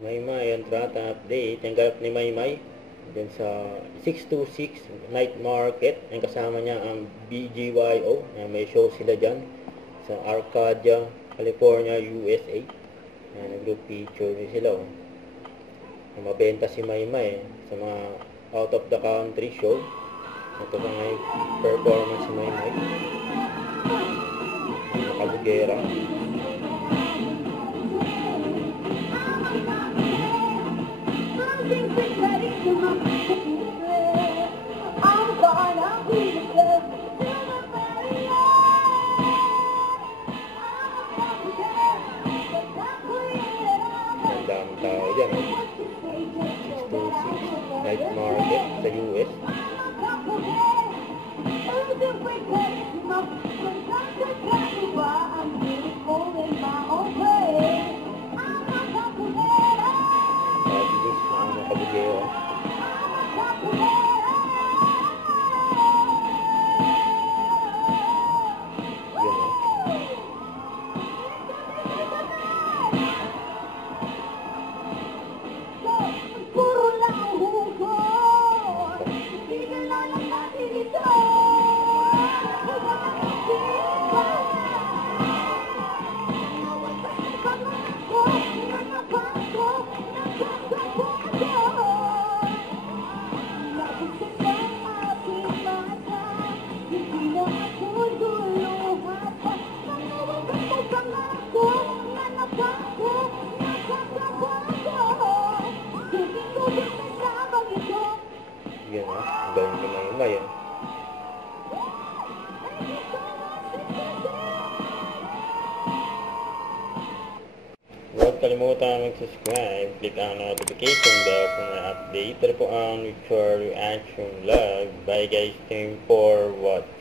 Maymay, entrata update. Ang ganap ni Maymay dyan sa 626 Night Market. Ang kasama niya ang BGYO. May show sila dyan sa Arcadia, California, USA. Nag-group picture din sila. Mabenta si Maymay sa mga out of the country show. Ito na may performance si Maymay. Nakabugera. Ang daming tao dyan. 626 Night Market sa US. Pabilis na nakabugera. Yun o. Yan o, ang galing ni Maymay eh. Huwag kalimutan mag-subscribe, click ang notification bell kung may update. Ito po ang Victor Reaction Vlog. Bye guys, thank you for watching.